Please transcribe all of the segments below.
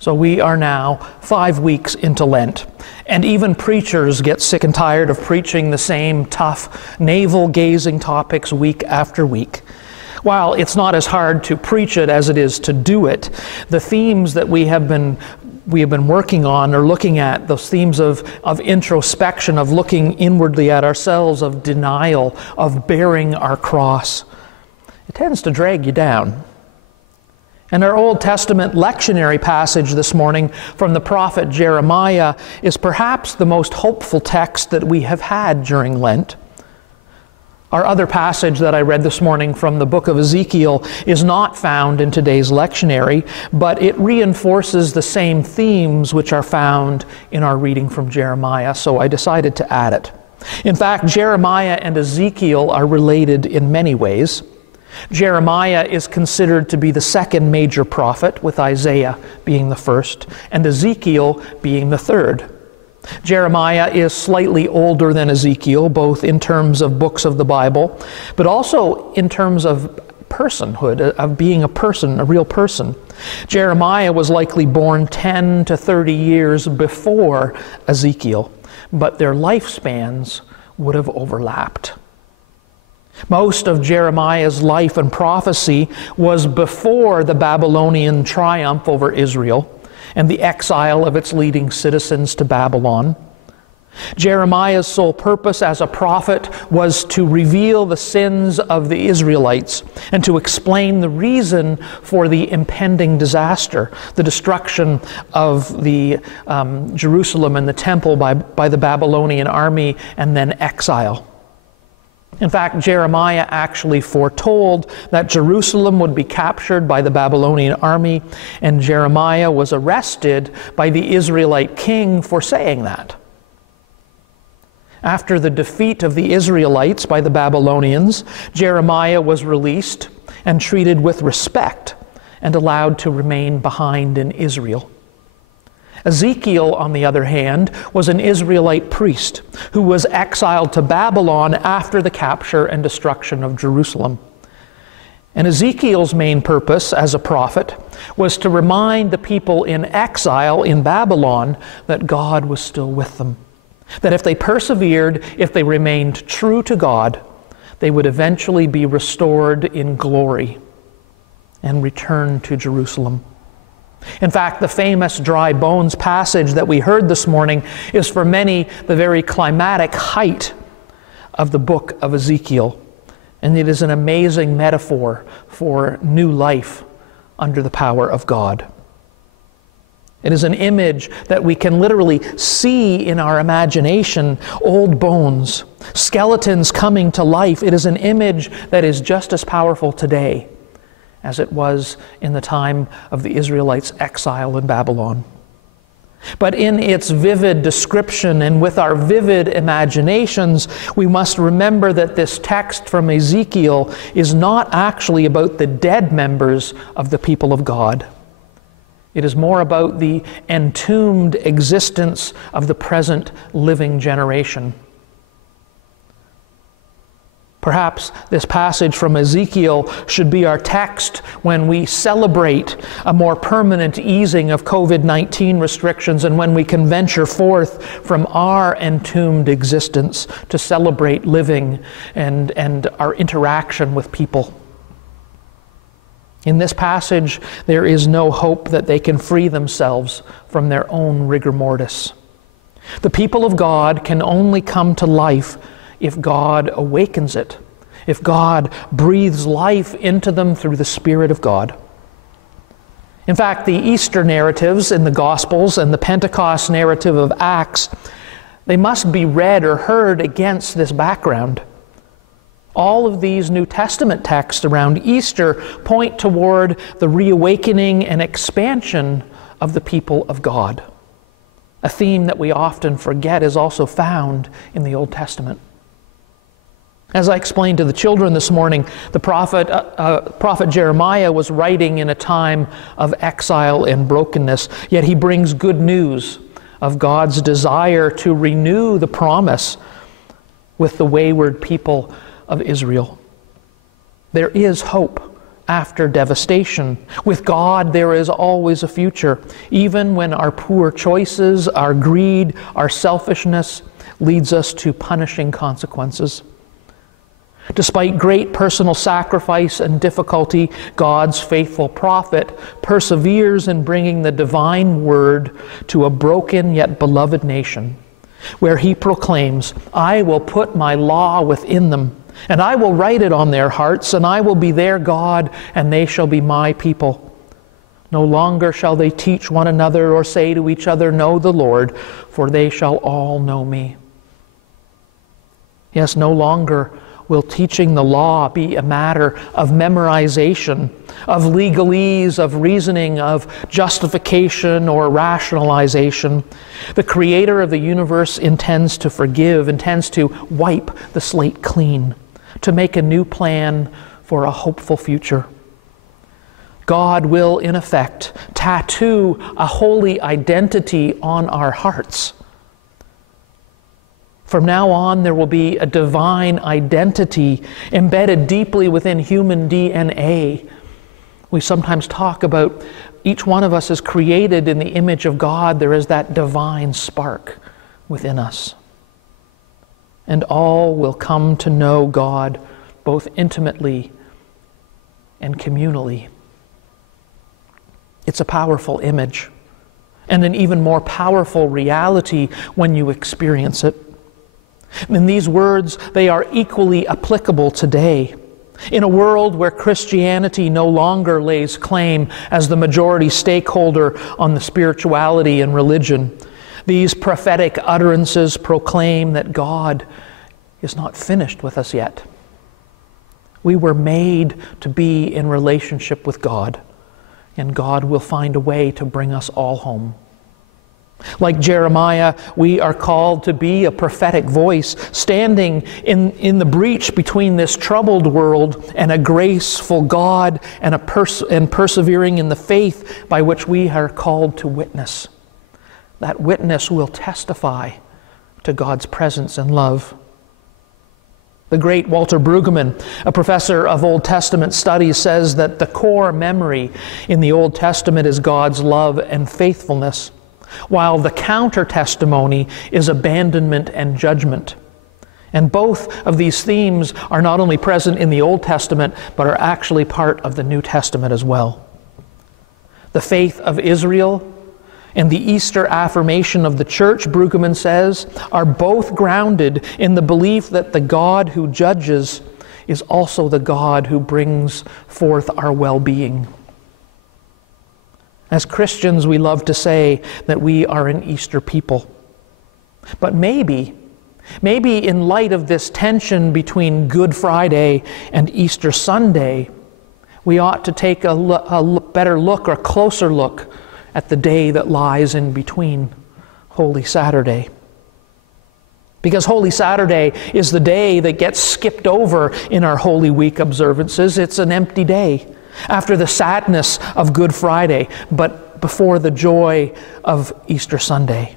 So we are now 5 weeks into Lent, and even preachers get sick and tired of preaching the same tough, navel-gazing topics week after week. While it's not as hard to preach it as it is to do it, the themes that we have been working on or looking at, those themes of introspection, of looking inwardly at ourselves, of denial, of bearing our cross, it tends to drag you down. And our Old Testament lectionary passage this morning from the prophet Jeremiah is perhaps the most hopeful text that we have had during Lent. Our other passage that I read this morning from the book of Ezekiel is not found in today's lectionary, but it reinforces the same themes which are found in our reading from Jeremiah, so I decided to add it. In fact, Jeremiah and Ezekiel are related in many ways. Jeremiah is considered to be the second major prophet, with Isaiah being the first, and Ezekiel being the third. Jeremiah is slightly older than Ezekiel, both in terms of books of the Bible, but also in terms of personhood, of being a person, a real person. Jeremiah was likely born 10 to 30 years before Ezekiel, but their lifespans would have overlapped. Most of Jeremiah's life and prophecy was before the Babylonian triumph over Israel and the exile of its leading citizens to Babylon. Jeremiah's sole purpose as a prophet was to reveal the sins of the Israelites and to explain the reason for the impending disaster, the destruction of the Jerusalem and the temple by the Babylonian army, and then exile. In fact, Jeremiah actually foretold that Jerusalem would be captured by the Babylonian army, and Jeremiah was arrested by the Israelite king for saying that. After the defeat of the Israelites by the Babylonians, Jeremiah was released and treated with respect and allowed to remain behind in Israel. Ezekiel, on the other hand, was an Israelite priest who was exiled to Babylon after the capture and destruction of Jerusalem. And Ezekiel's main purpose as a prophet was to remind the people in exile in Babylon that God was still with them. That if they persevered, if they remained true to God, they would eventually be restored in glory and return to Jerusalem. In fact, the famous dry bones passage that we heard this morning is for many the very climatic height of the book of Ezekiel. And it is an amazing metaphor for new life under the power of God. It is an image that we can literally see in our imagination, old bones, skeletons coming to life. It is an image that is just as powerful today as it was in the time of the Israelites' exile in Babylon. But in its vivid description and with our vivid imaginations, we must remember that this text from Ezekiel is not actually about the dead members of the people of God. It is more about the entombed existence of the present living generation. Perhaps this passage from Ezekiel should be our text when we celebrate a more permanent easing of COVID-19 restrictions and when we can venture forth from our entombed existence to celebrate living and our interaction with people. In this passage, there is no hope that they can free themselves from their own rigor mortis. The people of God can only come to life if God awakens it, if God breathes life into them through the Spirit of God. In fact, the Easter narratives in the Gospels and the Pentecost narrative of Acts, they must be read or heard against this background. All of these New Testament texts around Easter point toward the reawakening and expansion of the people of God. A theme that we often forget is also found in the Old Testament. As I explained to the children this morning, the prophet Jeremiah was writing in a time of exile and brokenness, yet he brings good news of God's desire to renew the promise with the wayward people of Israel. There is hope after devastation. With God, there is always a future, even when our poor choices, our greed, our selfishness leads us to punishing consequences. Despite great personal sacrifice and difficulty, God's faithful prophet perseveres in bringing the divine word to a broken yet beloved nation, where he proclaims, "I will put my law within them, and I will write it on their hearts, and I will be their God, and they shall be my people. No longer shall they teach one another or say to each other, 'Know the Lord,' for they shall all know me." Yes, no longer will teaching the law be a matter of memorization, of legalese, of reasoning, of justification or rationalization. The Creator of the universe intends to forgive, intends to wipe the slate clean, to make a new plan for a hopeful future. God will, in effect, tattoo a holy identity on our hearts. From now on, there will be a divine identity embedded deeply within human DNA. We sometimes talk about each one of us is created in the image of God. There is that divine spark within us. And all will come to know God both intimately and communally. It's a powerful image, and an even more powerful reality when you experience it. And these words, they are equally applicable today. In a world where Christianity no longer lays claim as the majority stakeholder on the spirituality and religion, these prophetic utterances proclaim that God is not finished with us yet. We were made to be in relationship with God, and God will find a way to bring us all home. Like Jeremiah, we are called to be a prophetic voice, standing in the breach between this troubled world and a graceful God, and persevering in the faith by which we are called to witness. That witness will testify to God's presence and love. The great Walter Brueggemann, a professor of Old Testament studies, says that the core memory in the Old Testament is God's love and faithfulness, while the counter-testimony is abandonment and judgment. And both of these themes are not only present in the Old Testament, but are actually part of the New Testament as well. The faith of Israel and the Easter affirmation of the church, Brueggemann says, are both grounded in the belief that the God who judges is also the God who brings forth our well-being. As Christians, we love to say that we are an Easter people. But maybe in light of this tension between Good Friday and Easter Sunday, we ought to take a better look or closer look at the day that lies in between, Holy Saturday. Because Holy Saturday is the day that gets skipped over in our Holy Week observances. It's an empty day after the sadness of Good Friday, but before the joy of Easter Sunday.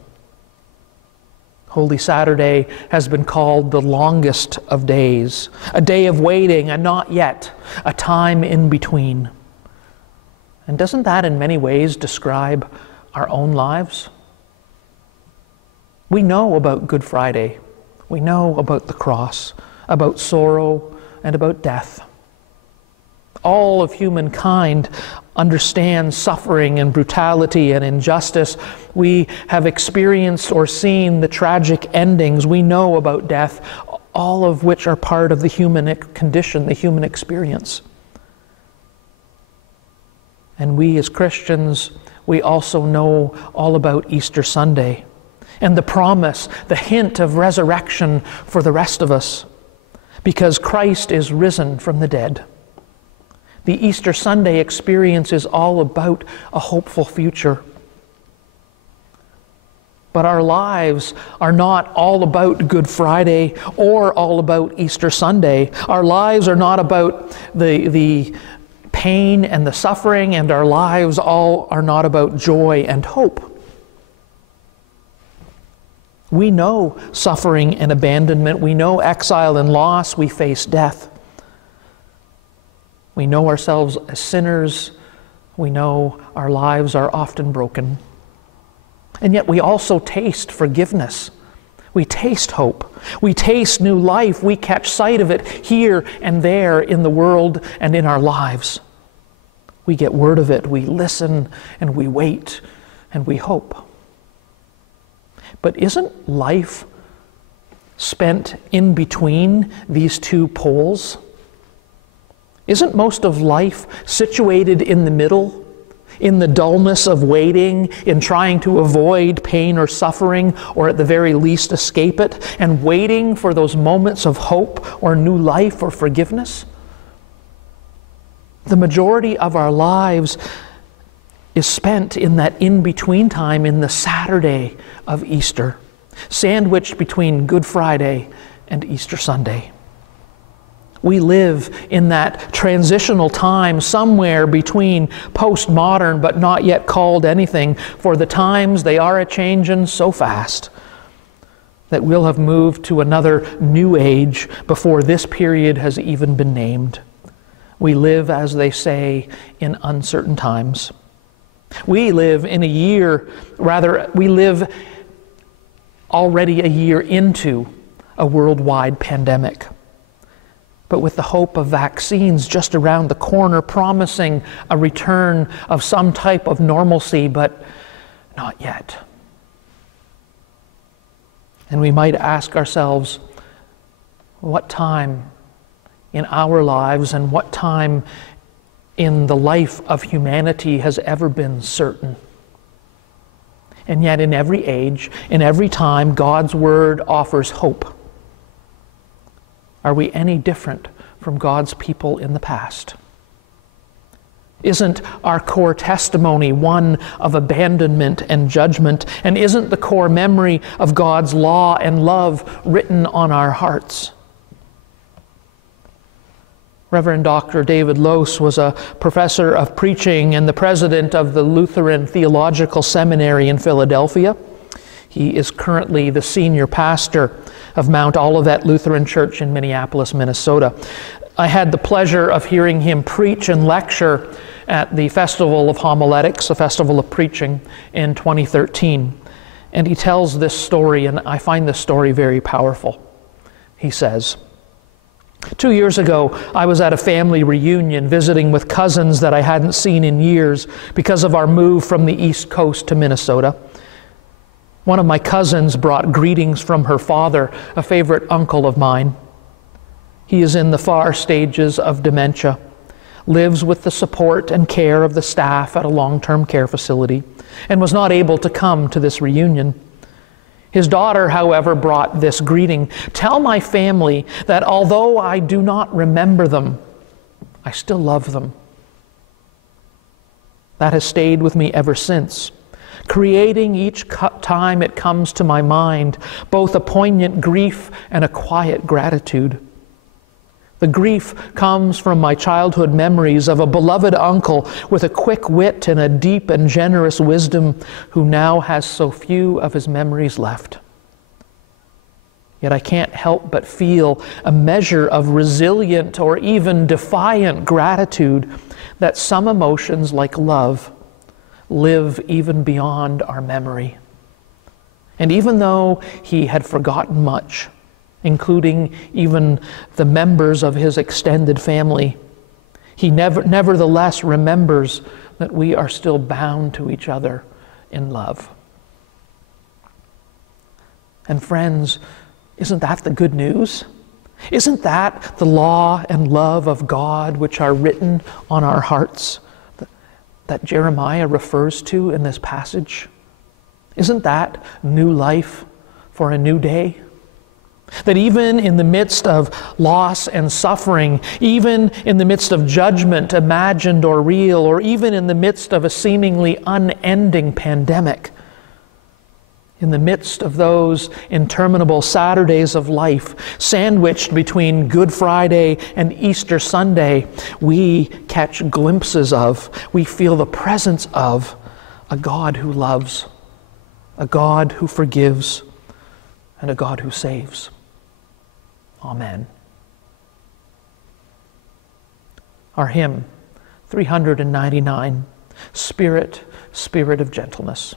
Holy Saturday has been called the longest of days, a day of waiting, a not yet, a time in between. And doesn't that in many ways describe our own lives? We know about Good Friday. We know about the cross, about sorrow, and about death. All of humankind understands suffering and brutality and injustice. We have experienced or seen the tragic endings. We know about death, all of which are part of the human condition, the human experience. And we as Christians, we also know all about Easter Sunday and the promise, the hint of resurrection for the rest of us, because Christ is risen from the dead. The Easter Sunday experience is all about a hopeful future. But our lives are not all about Good Friday or all about Easter Sunday. Our lives are not about the pain and the suffering, and our lives all are not about joy and hope. We know suffering and abandonment. We know exile and loss. We face death. We know ourselves as sinners. We know our lives are often broken. And yet we also taste forgiveness. We taste hope. We taste new life. We catch sight of it here and there in the world and in our lives. We get word of it. We listen and we wait and we hope. But isn't life spent in between these two poles? Isn't most of life situated in the middle, in the dullness of waiting, in trying to avoid pain or suffering, or at the very least escape it, and waiting for those moments of hope or new life or forgiveness? The majority of our lives is spent in that in-between time, in the Saturday of Easter, sandwiched between Good Friday and Easter Sunday. We live in that transitional time somewhere between postmodern but not yet called anything, for the times they are a-changin' so fast that we'll have moved to another new age before this period has even been named. We live, as they say, in uncertain times. We live in a year, we live already a year into a worldwide pandemic. But with the hope of vaccines just around the corner, promising a return of some type of normalcy, but not yet. And we might ask ourselves, what time in our lives and what time in the life of humanity has ever been certain? And yet in every age, in every time, God's Word offers hope. Are we any different from God's people in the past? Isn't our core testimony one of abandonment and judgment? And isn't the core memory of God's law and love written on our hearts? Reverend Dr. David Lose was a professor of preaching and the president of the Lutheran Theological Seminary in Philadelphia. He is currently the senior pastor of Mount Olivet Lutheran Church in Minneapolis, Minnesota. I had the pleasure of hearing him preach and lecture at the Festival of Homiletics, the Festival of Preaching, in 2013. And he tells this story, and I find this story very powerful. He says, 2 years ago, I was at a family reunion visiting with cousins that I hadn't seen in years because of our move from the East Coast to Minnesota. One of my cousins brought greetings from her father, a favorite uncle of mine. He is in the far stages of dementia, lives with the support and care of the staff at a long-term care facility, and was not able to come to this reunion. His daughter, however, brought this greeting: "Tell my family that although I do not remember them, I still love them." That has stayed with me ever since, creating each time it comes to my mind both a poignant grief and a quiet gratitude. The grief comes from my childhood memories of a beloved uncle with a quick wit and a deep and generous wisdom who now has so few of his memories left. Yet I can't help but feel a measure of resilient or even defiant gratitude that some emotions like love live even beyond our memory. And even though he had forgotten much, including even the members of his extended family, he nevertheless remembers that we are still bound to each other in love. And friends, isn't that the good news? Isn't that the law and love of God which are written on our hearts that Jeremiah refers to in this passage? Isn't that new life for a new day? That even in the midst of loss and suffering, even in the midst of judgment, imagined or real, or even in the midst of a seemingly unending pandemic, in the midst of those interminable Saturdays of life, sandwiched between Good Friday and Easter Sunday, we catch glimpses of, we feel the presence of a God who loves, a God who forgives, and a God who saves. Amen. Our hymn, 399, Spirit, Spirit of Gentleness.